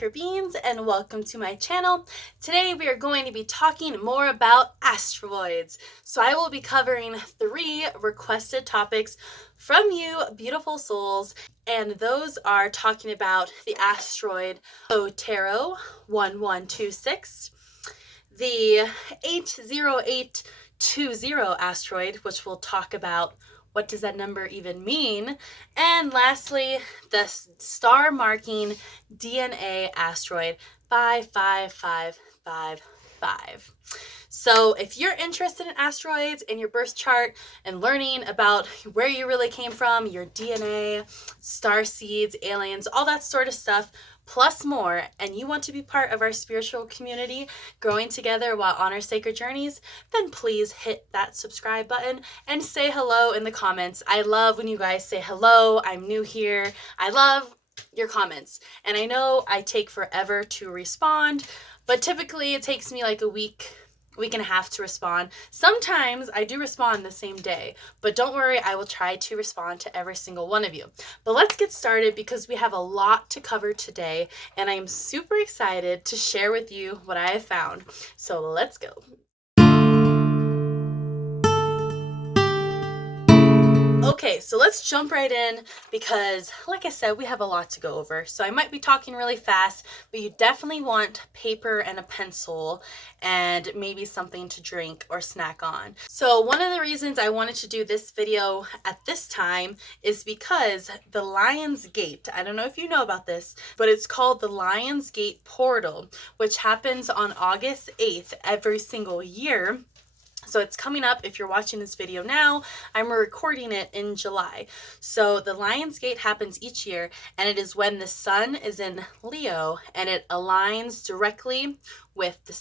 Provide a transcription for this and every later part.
Micro Beans and welcome to my channel. Today we are going to be talking more about asteroids. So I will be covering 3 requested topics from you beautiful souls, and those are talking about the asteroid Otero 1126, the 80820 asteroid, which we'll talk about what does that number even mean, and lastly, the star marking DNA asteroid 55555. So if you're interested in asteroids and your birth chart and learning about where you really came from, your DNA, star seeds, aliens, all that sort of stuff, plus more, and you want to be part of our spiritual community, growing together while on our sacred journeys, then please hit that subscribe button and say hello in the comments. I love when you guys say hello, I'm new here. I love your comments. And I know I take forever to respond, but typically it takes me like a week and a half to respond. Sometimes I do respond the same day, but don't worry, I will try to respond to every single one of you. But let's get started because we have a lot to cover today, and I am super excited to share with you what I have found. So let's go. Okay, so let's jump right in because, like I said, we have a lot to go over. So I might be talking really fast, but you definitely want paper and a pencil and maybe something to drink or snack on. So one of the reasons I wanted to do this video at this time is because the Lion's Gate, I don't know if you know about this, but it's called the Lion's Gate Portal, which happens on August 8th every single year. So it's coming up. If you're watching this video now, I'm recording it in July. So the Lion's Gate happens each year, and it is when the sun is in Leo and it aligns directly with the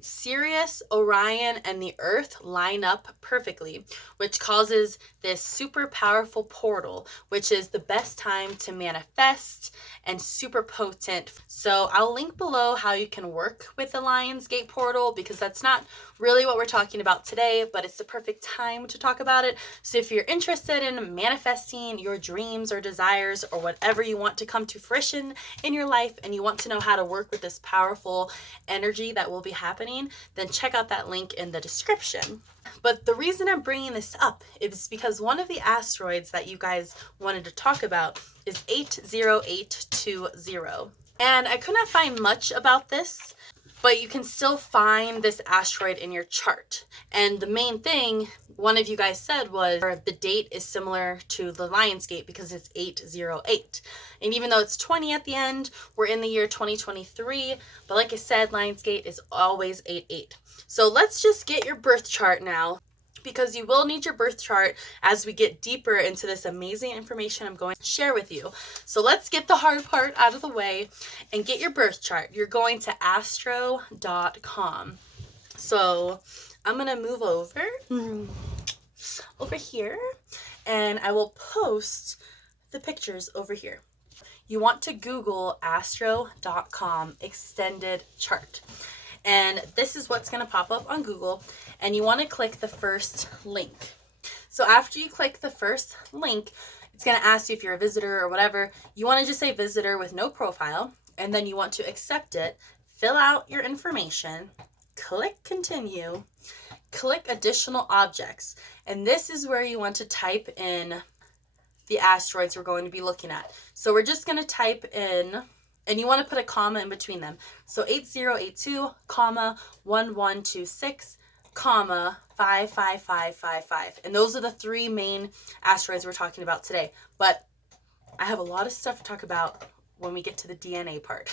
Sirius, Orion, and the Earth line up perfectly, which causes this super powerful portal, which is the best time to manifest and super potent. So I'll link below how you can work with the Lion's Gate portal, because that's not really what we're talking about today, but it's the perfect time to talk about it. So if you're interested in manifesting your dreams or desires or whatever you want to come to fruition in your life, and you want to know how to work with this powerful energy that will be happening, then check out that link in the description. But the reason I'm bringing this up is because one of the asteroids that you guys wanted to talk about is 80820. And I could not find much about this, but you can still find this asteroid in your chart. And the main thing one of you guys said was the date is similar to the Lion's Gate because it's 808. And even though it's 20 at the end, we're in the year 2023. But like I said, Lion's Gate is always 88. So let's just get your birth chart now, because you will need your birth chart as we get deeper into this amazing information I'm going to share with you. So let's get the hard part out of the way and get your birth chart. You're going to astro.com. So I'm going to move over here, and I will post the pictures over here. You want to Google astro.com extended chart. And this is what's going to pop up on Google, and you want to click the first link. So after you click the first link, it's going to ask you if you're a visitor or whatever. You want to just say visitor with no profile, and then you want to accept it, fill out your information, click continue, click additional objects, and this is where you want to type in the asteroids we're going to be looking at. So we're just going to type in, and you want to put a comma in between them. So 8082, comma, 1126, comma, 55555. And those are the 3 main asteroids we're talking about today. But I have a lot of stuff to talk about when we get to the DNA part.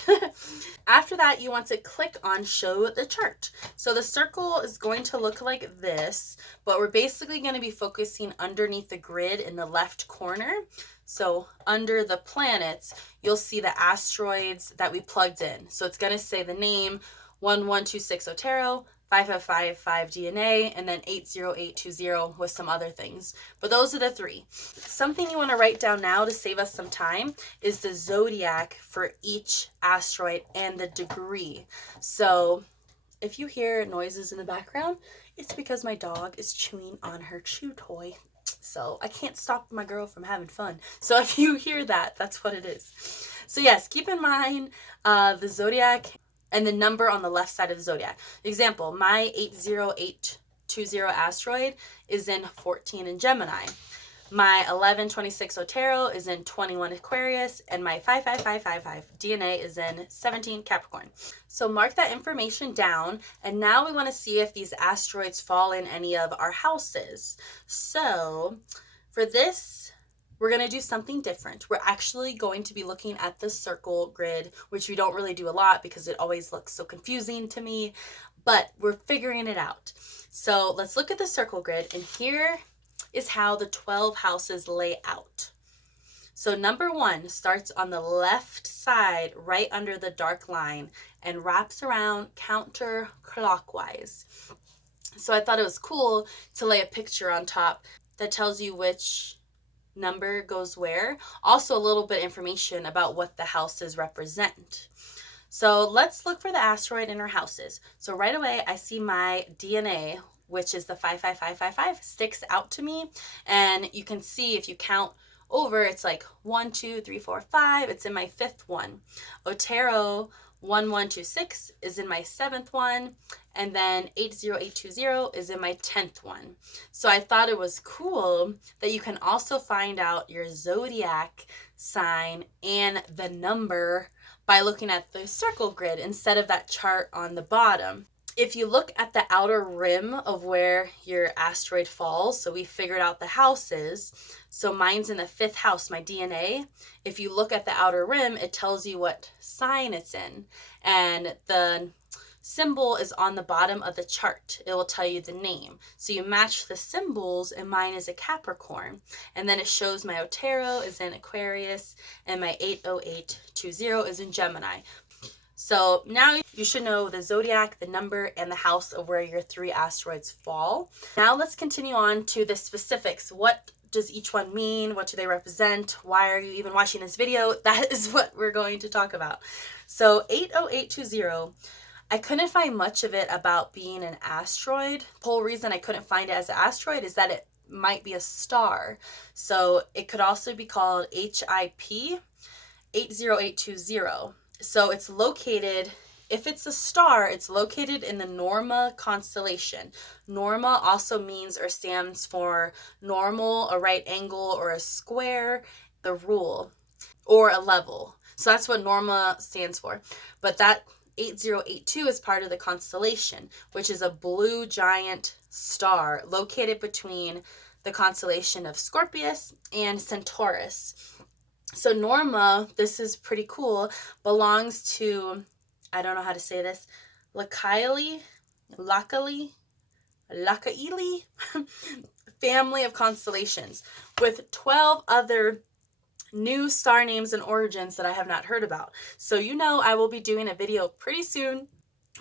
After that, you want to click on show the chart. So the circle is going to look like this, but we're basically going to be focusing underneath the grid in the left corner. So under the planets, you'll see the asteroids that we plugged in. So it's going to say the name 1126 Otero, 5555 DNA, and then 80820 with some other things. But those are the 3. Something you want to write down now to save us some time is the zodiac for each asteroid and the degree. So if you hear noises in the background, it's because my dog is chewing on her chew toy. So I can't stop my girl from having fun. So if you hear that, that's what it is. So yes, keep in mind the zodiac and the number on the left side of the zodiac. Example, my 80820 asteroid is in 14 in Gemini. My 1126 Otero is in 21 Aquarius, and my 55555 DNA is in 17 Capricorn. So mark that information down, and now we want to see if these asteroids fall in any of our houses. So for this, we're going to do something different. We're actually going to be looking at the circle grid, which we don't really do a lot because it always looks so confusing to me, but we're figuring it out. So let's look at the circle grid, and here is how the 12 houses lay out. So number 1 starts on the left side right under the dark line and wraps around counterclockwise. So I thought it was cool to lay a picture on top that tells you which number goes where. Also a little bit of information about what the houses represent. So let's look for the asteroid in our houses. So right away I see my DNA, which is the 55555, sticks out to me. And you can see if you count over, it's like 1, 2, 3, 4, 5. It's in my 5th one. Otero 1126 is in my 7th one. And then 80820 is in my 10th one. So I thought it was cool that you can also find out your zodiac sign and the number by looking at the circle grid instead of that chart on the bottom. If you look at the outer rim of where your asteroid falls, so we figured out the houses. So mine's in the 5th house, my DNA. If you look at the outer rim, it tells you what sign it's in. And the symbol is on the bottom of the chart. It will tell you the name. So you match the symbols, and mine is a Capricorn. And then it shows my Otero is in Aquarius, and my 80820 is in Gemini. So now you should know the zodiac, the number, and the house of where your 3 asteroids fall. Now let's continue on to the specifics. What does each one mean? What do they represent? Why are you even watching this video? That is what we're going to talk about. So 80820, I couldn't find much of it about being an asteroid. The whole reason I couldn't find it as an asteroid is that it might be a star. So it could also be called HIP 80820. So it's located, if it's a star, it's located in the Norma constellation. Norma also means or stands for normal, a right angle, or a square, the rule, or a level. So that's what Norma stands for. But that 8082 is part of the constellation, which is a blue giant star located between the constellation of Scorpius and Centaurus. So Norma, this is pretty cool, belongs to, I don't know how to say this, Lacaille family of constellations with 12 other new star names and origins that I have not heard about. So you know I will be doing a video pretty soon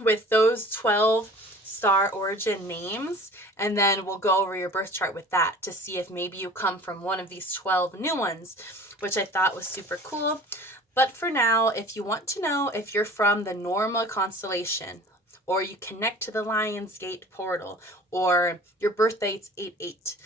with those 12 star origin names, and then we'll go over your birth chart with that to see if maybe you come from one of these 12 new ones, which I thought was super cool. But for now, if you want to know if you're from the Norma constellation, or you connect to the Lionsgate portal, or your birth date's 88,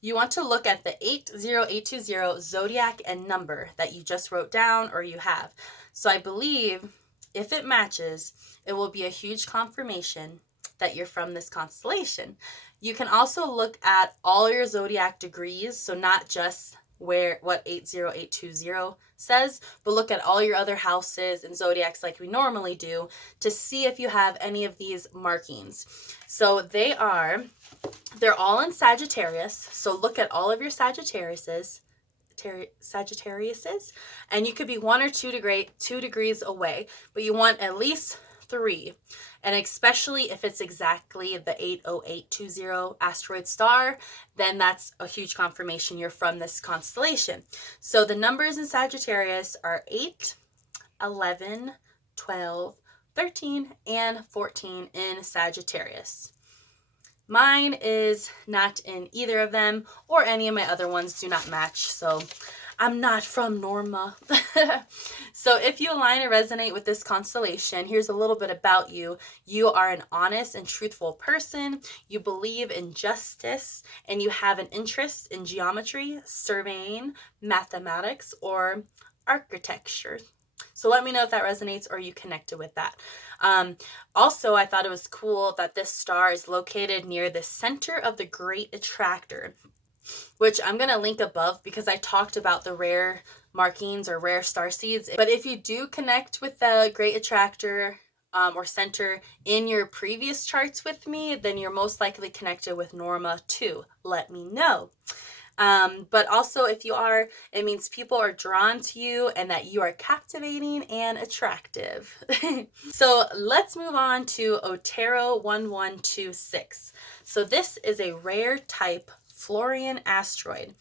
you want to look at the 80820 zodiac and number that you just wrote down or you have. So I believe if it matches, it will be a huge confirmation that you're from this constellation. You can also look at all your zodiac degrees, so not just what 80820 says, but look at all your other houses and zodiacs like we normally do to see if you have any of these markings. So they're all in Sagittarius, so look at all of your Sagittariuses, and you could be 1 or 2 degrees away, but you want at least 3. And especially if it's exactly the 80820 asteroid star, then that's a huge confirmation you're from this constellation. So the numbers in Sagittarius are 8, 11, 12, 13, and 14 in Sagittarius. Mine is not in either of them, or any of my other ones do not match. So I'm not from Norma. So if you align or resonate with this constellation, here's a little bit about you. You are an honest and truthful person. You believe in justice, and you have an interest in geometry, surveying, mathematics, or architecture. So let me know if that resonates or you connected with that. Also, I thought it was cool that this star is located near the center of the Great Attractor, which I'm going to link above because I talked about the rare markings or rare star seeds. But if you do connect with the Great Attractor or center in your previous charts with me, then you're most likely connected with Norma too. Let me know. But also, if you are, it means people are drawn to you and that you are captivating and attractive. So let's move on to Otero 1126. So this is a rare type Florian asteroid,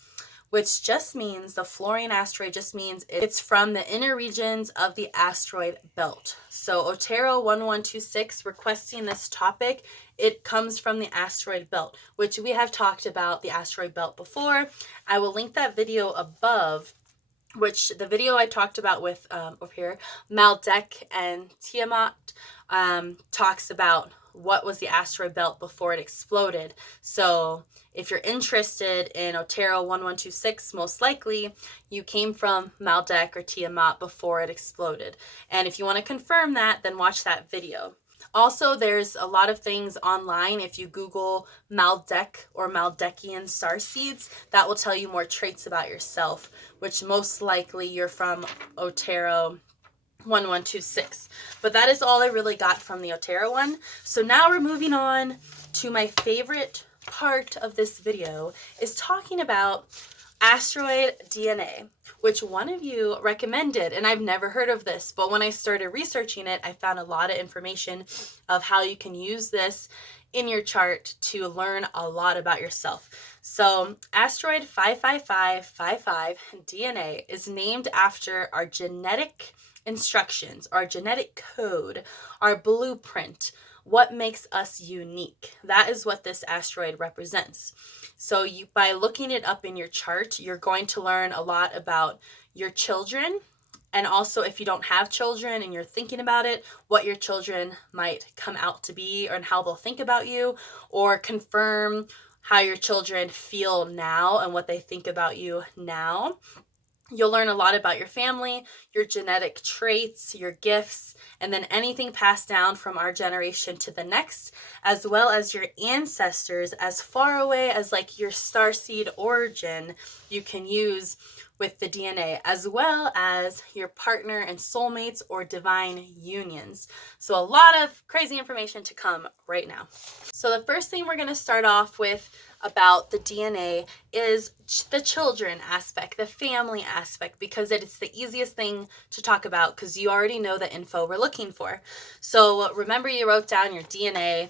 which just means the Florian asteroid just means it's from the inner regions of the asteroid belt. So Otero 1126 requesting this topic, it comes from the asteroid belt, which we have talked about the asteroid belt before. I will link that video above, which the video I talked about with over here, Maldek and Tiamat, talks about what was the asteroid belt before it exploded. So if you're interested in Otero 1126, most likely you came from Maldek or Tiamat before it exploded. And if you want to confirm that, then watch that video. Also, there's a lot of things online. If you Google Maldek or Maldekian starseeds, that will tell you more traits about yourself, which most likely you're from Otero 1126. But that is all I really got from the Otero one. So now we're moving on to my favorite part of this video, is talking about asteroid DNA, which one of you recommended, and I've never heard of this, but when I started researching it, I found a lot of information of how you can use this in your chart to learn a lot about yourself. So asteroid 55555 DNA is named after our genetic instructions, our genetic code, our blueprint, what makes us unique. That is what this asteroid represents. So by looking it up in your chart, you're going to learn a lot about your children, and also if you don't have children and you're thinking about it, what your children might come out to be and how they'll think about you, or confirm how your children feel now and what they think about you now. You'll learn a lot about your family, your genetic traits, your gifts, and then anything passed down from our generation to the next, as well as your ancestors as far away as like your starseed origin you can use with the DNA, as well as your partner and soulmates or divine unions. So a lot of crazy information to come right now. So the first thing we're going to start off with about the DNA is the children aspect, the family aspect, because it's the easiest thing to talk about because you already know the info we're looking for. So remember, you wrote down your DNA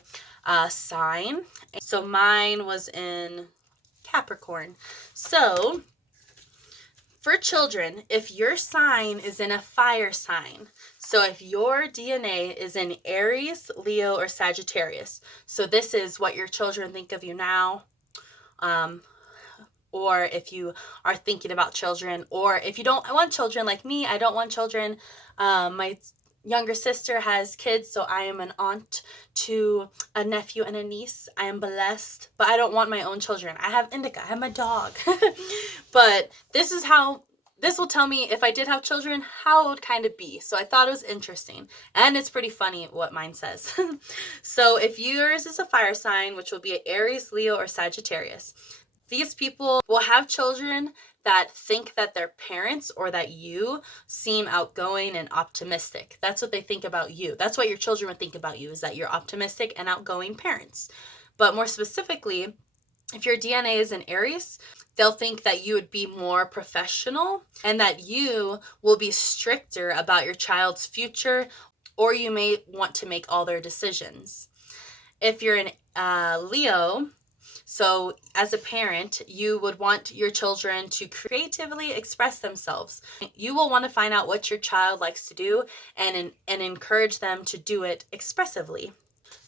sign. So mine was in Capricorn. So for children, if your sign is in a fire sign, so if your DNA is in Aries, Leo, or Sagittarius, so this is what your children think of you now, or if you are thinking about children, or if you don't want children like me, I don't want children. My younger sister has kids, so I am an aunt to a nephew and a niece. I am blessed, but I don't want my own children. I have Indica, I have my dog. But this is how, this will tell me if I did have children, how it would kind of be. So I thought it was interesting, and it's pretty funny what mine says. So if yours is a fire sign, which will be Aries, Leo, or Sagittarius, these people will have children that think that their parents or that you seem outgoing and optimistic. That's what they think about you. That's what your children would think about you, is that you're optimistic and outgoing parents. But more specifically, if your DNA is in Aries, they'll think that you would be more professional and that you will be stricter about your child's future, or you may want to make all their decisions. If you're in Leo, so as a parent, you would want your children to creatively express themselves. You will want to find out what your child likes to do and encourage them to do it expressively.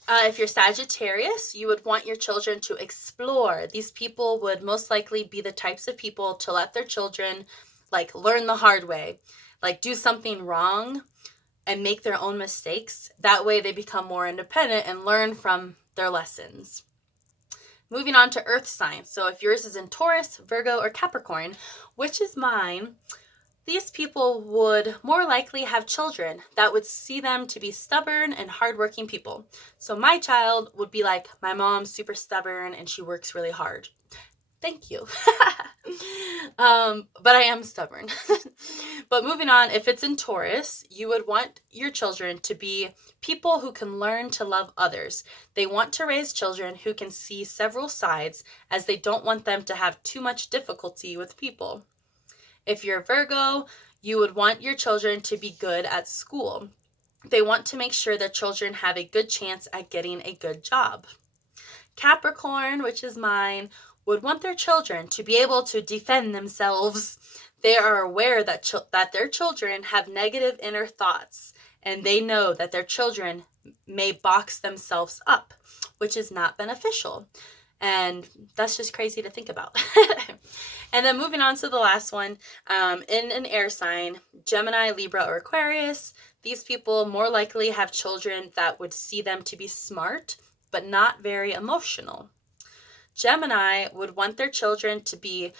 If you're Sagittarius, you would want your children to explore. These people would most likely be the types of people to let their children like learn the hard way, like do something wrong and make their own mistakes. That way they become more independent and learn from their lessons. Moving on to earth signs. So if yours is in Taurus, Virgo, or Capricorn, which is mine, these people would more likely have children that would see them to be stubborn and hardworking people. So my child would be like, my mom's super stubborn and she works really hard. Thank you. But I am stubborn. But moving on, if it's in Taurus, you would want your children to be people who can learn to love others. They want to raise children who can see several sides, as they don't want them to have too much difficulty with people. If you're Virgo, you would want your children to be good at school. They want to make sure their children have a good chance at getting a good job. Capricorn, which is mine, would want their children to be able to defend themselves. They are aware that their children have negative inner thoughts, and they know that their children may box themselves up, which is not beneficial. And that's just crazy to think about. And then moving on to the last one, in an air sign, Gemini, Libra, or Aquarius, these people more likely have children that would see them to be smart, but not very emotional. Gemini would want their children to be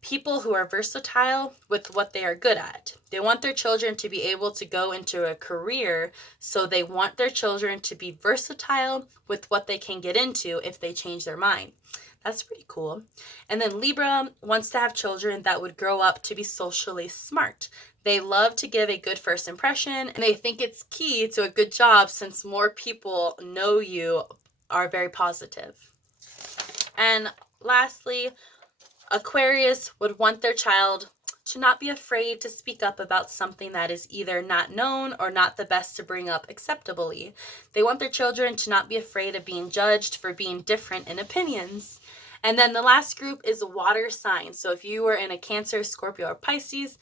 people who are versatile with what they are good at. They want their children to be able to go into a career, so they want their children to be versatile with what they can get into if they change their mind. That's pretty cool. And then Libra wants to have children that would grow up to be socially smart. They love to give a good first impression, and they think it's key to a good job since more people know you are very positive. And lastly, Aquarius would want their child to not be afraid to speak up about something that is either not known or not the best to bring up acceptably. They want their children to not be afraid of being judged for being different in opinions. And then the last group is water signs. So if you were in a Cancer, Scorpio, or Pisces,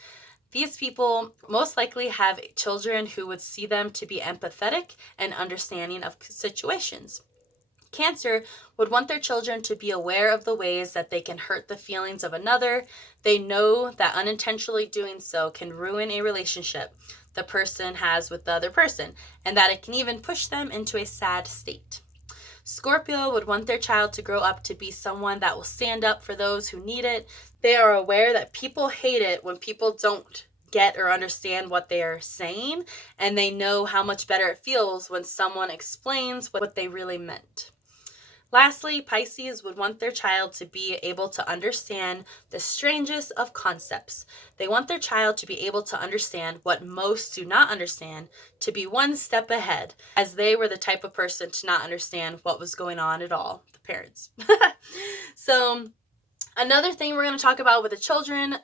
these people most likely have children who would see them to be empathetic and understanding of situations. Cancer would want their children to be aware of the ways that they can hurt the feelings of another. They know that unintentionally doing so can ruin a relationship the person has with the other person, and that it can even push them into a sad state. Scorpio would want their child to grow up to be someone that will stand up for those who need it. They are aware that people hate it when people don't get or understand what they are saying, and they know how much better it feels when someone explains what they really meant. Lastly, Pisces would want their child to be able to understand the strangest of concepts. They want their child to be able to understand what most do not understand, to be one step ahead, as they were the type of person to not understand what was going on at all, the parents. So another thing we're going to talk about with the children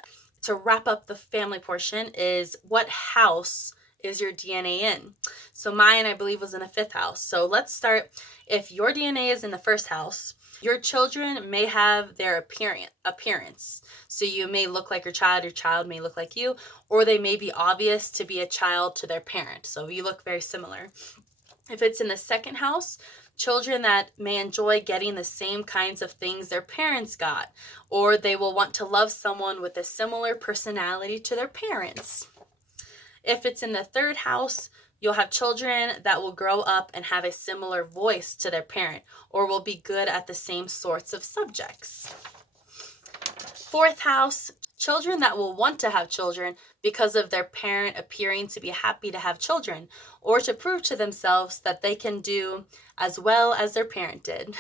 to wrap up the family portion is what house is your DNA in. So mine, I believe, was in the 5th house. So let's start. If your DNA is in the 1st house, your children may have their appearance. So you may look like your child may look like you, or they may be obvious to be a child to their parent. So you look very similar. If it's in the 2nd house, children that may enjoy getting the same kinds of things their parents got, or they will want to love someone with a similar personality to their parents. If it's in the 3rd house, you'll have children that will grow up and have a similar voice to their parent, or will be good at the same sorts of subjects. 4th house, children that will want to have children because of their parent appearing to be happy to have children, or to prove to themselves that they can do as well as their parent did.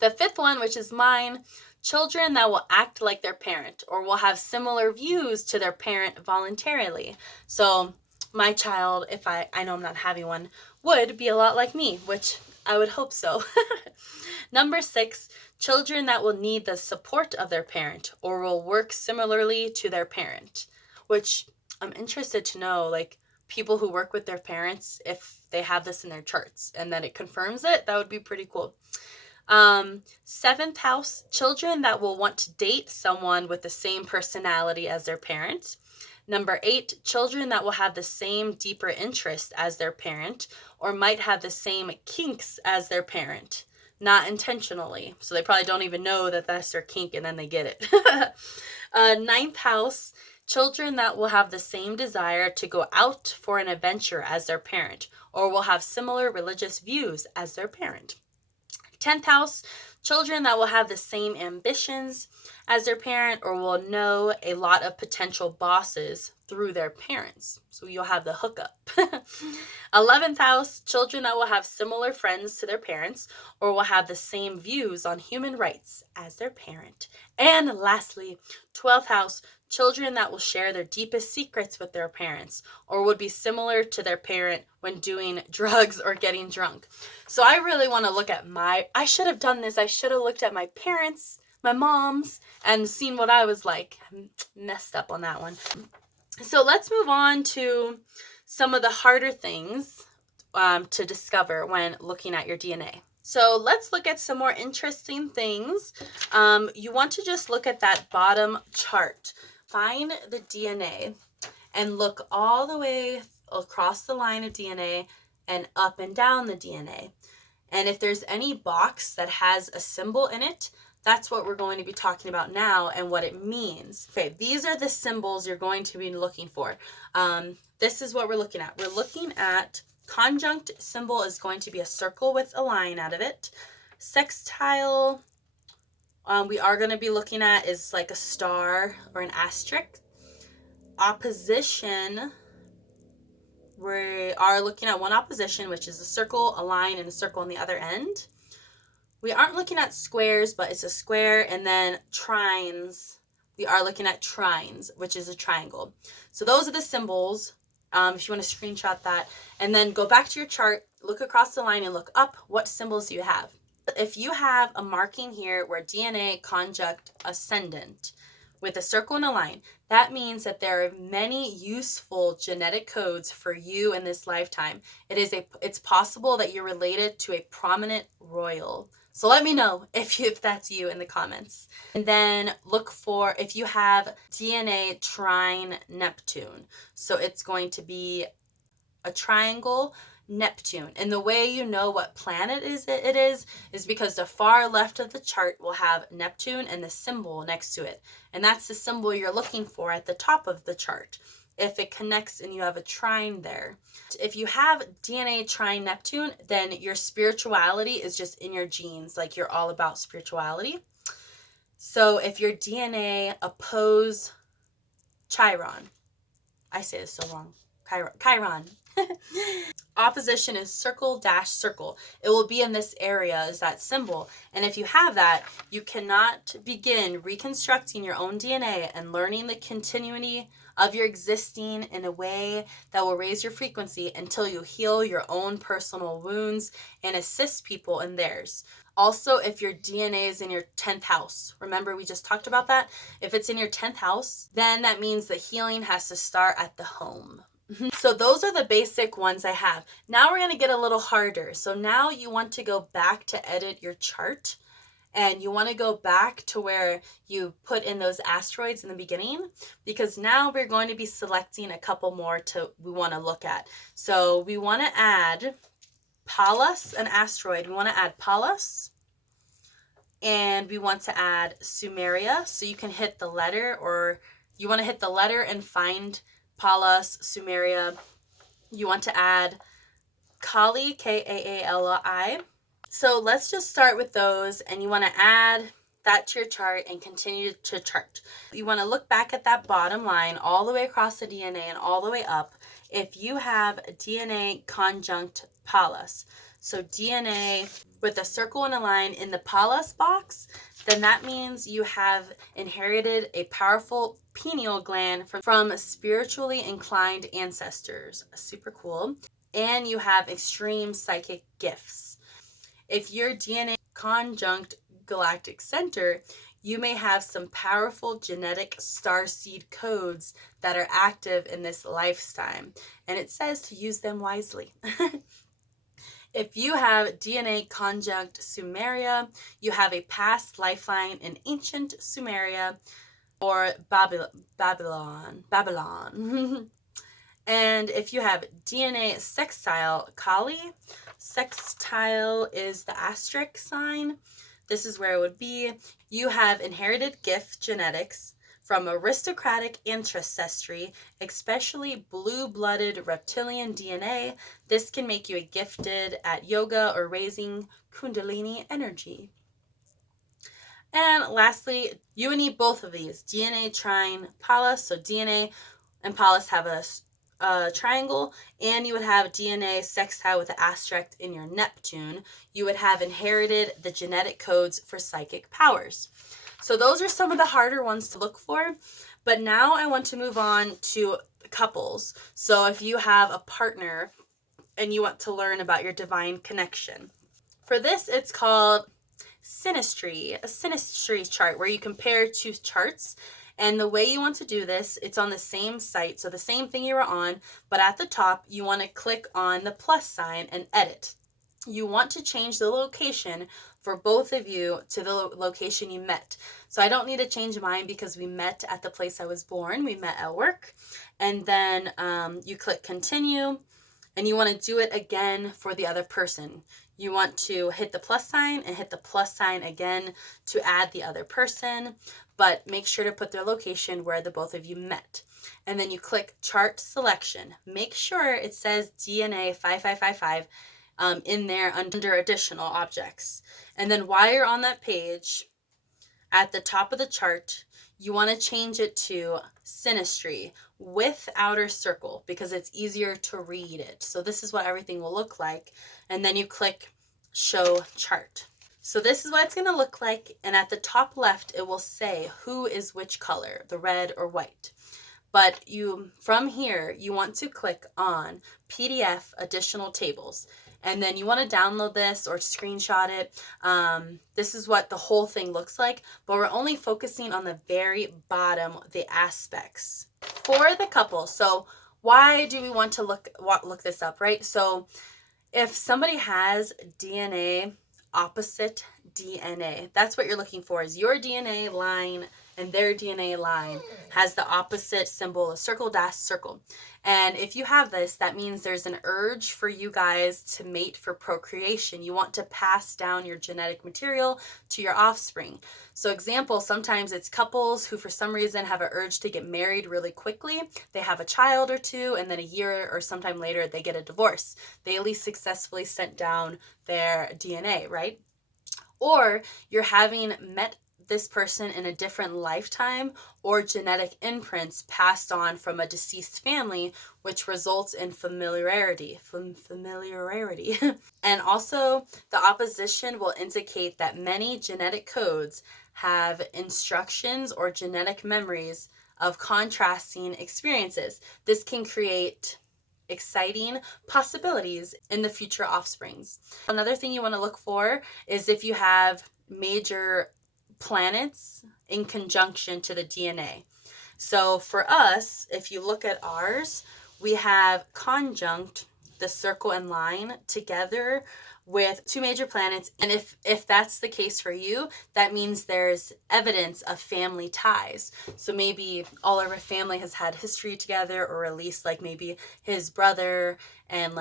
The 5th one, which is mine, children that will act like their parent or will have similar views to their parent voluntarily. So my child, if I know I'm not having one, would be a lot like me, which I would hope so. Number 6, children that will need the support of their parent or will work similarly to their parent, which I'm interested to know, like people who work with their parents, if they have this in their charts and that it confirms it, that would be pretty cool. 7th house, children that will want to date someone with the same personality as their parent. Number 8, children that will have the same deeper interest as their parent or might have the same kinks as their parent, not intentionally. So they probably don't even know that that's their kink and then they get it. Ninth house, children that will have the same desire to go out for an adventure as their parent, or will have similar religious views as their parent. 10th house, children that will have the same ambitions as their parent or will know a lot of potential bosses through their parents. So you'll have the hookup. 11th house, children that will have similar friends to their parents or will have the same views on human rights as their parent. And lastly, 12th house, children that will share their deepest secrets with their parents or would be similar to their parent when doing drugs or getting drunk. So I really want to look at I should have done this. I should have looked at my parents, my mom's, and seen what I was like. I messed up on that one. So let's move on to some of the harder things to discover when looking at your DNA. So let's look at some more interesting things. You want to just look at that bottom chart. Find the DNA and look all the way across the line of DNA and up and down the DNA. And if there's any box that has a symbol in it, that's what we're going to be talking about now and what it means. Okay, these are the symbols you're going to be looking for. This is what we're looking at. We're looking at conjunct symbol is going to be a circle with a line out of it. Sextile, we are going to be looking at is like a star or an asterisk. Opposition, we are looking at one opposition, which is a circle, a line, and a circle on the other end. We aren't looking at squares, but it's a square. And then trines, we are looking at trines, which is a triangle. So those are the symbols, if you want to screenshot that. And then go back to your chart, look across the line and look up. What symbols do you have? If you have a marking here where DNA conjunct ascendant with a circle and a line, that means that there are many useful genetic codes for you in this lifetime. It's possible that you're related to a prominent royal. So let me know if that's you in the comments. And then look for if you have DNA trine Neptune. So it's going to be a triangle Neptune. And the way you know what planet it is because the far left of the chart will have Neptune and the symbol next to it. And that's the symbol you're looking for at the top of the chart. If it connects and you have a trine there. If you have DNA trine Neptune, then your spirituality is just in your genes. Like you're all about spirituality. So if your DNA oppose Chiron, I say this so wrong. Chiron. Opposition is circle dash circle. It will be in this area is that symbol. And if you have that, you cannot begin reconstructing your own DNA and learning the continuity of your existing in a way that will raise your frequency until you heal your own personal wounds and assist people in theirs. Also, if your DNA is in your 10th house, remember we just talked about that? If it's in your 10th house, then that means the healing has to start at the home. So those are the basic ones I have. Now we're going to get a little harder. So now you want to go back to edit your chart and you want to go back to where you put in those asteroids in the beginning, because now we're going to be selecting a couple more we want to look at. So we want to add Pallas, an asteroid. We want to add Pallas and we want to add Sumeria. So you can hit the letter or you want to hit the letter and find Pallas, Sumeria. You want to add Kali, Kaali. So let's just start with those and you want to add that to your chart and continue to chart. You want to look back at that bottom line all the way across the DNA and all the way up. If you have DNA conjunct Pallas, so DNA with a circle and a line in the Pallas box, then that means you have inherited a powerful pineal gland from spiritually inclined ancestors. Super cool. And you have extreme psychic gifts. If your DNA conjunct galactic center, you may have some powerful genetic starseed codes that are active in this lifetime. And it says to use them wisely. If you have DNA conjunct Sumeria, you have a past lifeline in ancient Sumeria or Babylon. And if you have DNA sextile Kali, sextile is the asterisk sign. This is where it would be. You have inherited gift genetics from aristocratic ancestry, especially blue-blooded reptilian DNA. This can make you gifted at yoga or raising Kundalini energy. And lastly, you would need both of these, DNA trine Pallas, so DNA and Pallas have a triangle, and you would have DNA sextile with the asteroid in your Neptune. You would have inherited the genetic codes for psychic powers. So those are some of the harder ones to look for, but now I want to move on to couples. So if you have a partner and you want to learn about your divine connection. For this, it's called synastry, a synastry chart where you compare two charts. And the way you want to do this, it's on the same site, so the same thing you were on, but at the top, you want to click on the plus sign and edit. You want to change the location for both of you to the location you met. So I don't need to change mine because we met at the place I was born. We met at work. And then you click continue, and you want to do it again for the other person. You want to hit the plus sign and hit the plus sign again to add the other person, but make sure to put their location where the both of you met. And then you click chart selection. Make sure it says DNA 5555 in there under additional objects. And then while you're on that page, at the top of the chart, you want to change it to synastry with outer circle because it's easier to read it. So this is what everything will look like. And then you click show chart. So this is what it's going to look like. And at the top left, it will say who is which color, the red or white. But from here, you want to click on PDF additional tables. And then you want to download this or screenshot it. This is what the whole thing looks like, but we're only focusing on the very bottom, the aspects. For the couple, so why do we want to look this up, right? So if somebody has DNA opposite DNA, that's what you're looking for, is your DNA line and their DNA line has the opposite symbol, a circle dash circle. And if you have this, that means there's an urge for you guys to mate for procreation. You want to pass down your genetic material to your offspring. So example, sometimes it's couples who for some reason have an urge to get married really quickly. They have a child or two, and then a year or sometime later, they get a divorce. They at least successfully sent down their DNA, right? Or you're having met this person in a different lifetime or genetic imprints passed on from a deceased family, which results in familiarity. And also, the opposition will indicate that many genetic codes have instructions or genetic memories of contrasting experiences. This can create exciting possibilities in the future offsprings. Another thing you want to look for is if you have major planets in conjunction to the DNA. So for us, if you look at ours, we have conjunct the circle and line together with two major planets. And if that's the case for you, that means there's evidence of family ties. So maybe all of our family has had history together, or at least like maybe his brother and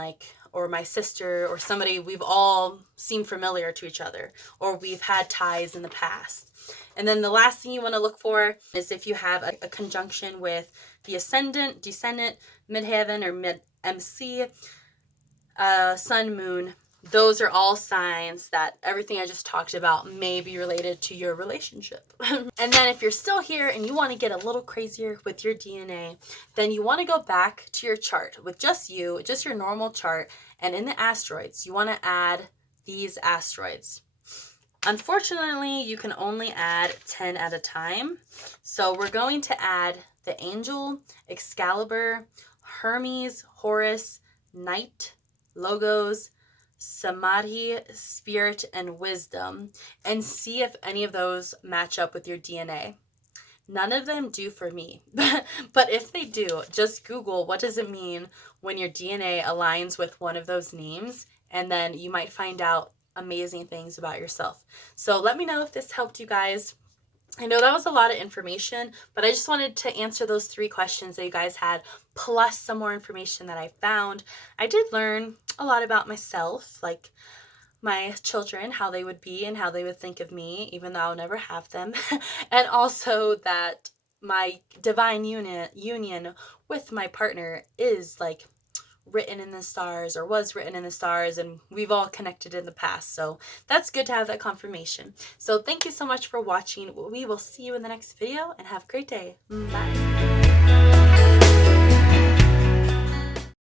or my sister or somebody, we've all seemed familiar to each other, or we've had ties in the past. And then the last thing you want to look for is if you have a conjunction with the ascendant, descendant, midheaven or mid-MC, sun, moon. Those are all signs that everything I just talked about may be related to your relationship. And then if you're still here and you want to get a little crazier with your DNA, then you want to go back to your chart with just your normal chart. And in the asteroids, you want to add these asteroids. Unfortunately, you can only add 10 at a time. So we're going to add the Angel, Excalibur, Hermes, Horus, Knight, Logos, Samadhi, Spirit, and Wisdom, and see if any of those match up with your DNA. None of them do for me, but if they do, just Google what does it mean when your DNA aligns with one of those names, and then you might find out amazing things about yourself. So let me know if this helped you guys. I know that was a lot of information, but I just wanted to answer those 3 questions that you guys had, plus some more information that I found. I did learn a lot about myself, like my children, how they would be and how they would think of me, even though I'll never have them. And also that my divine union with my partner is like written in the stars, or was written in the stars, and we've all connected in the past. So that's good to have that confirmation. So thank you so much for watching. We will see you in the next video, and have a great day. Bye.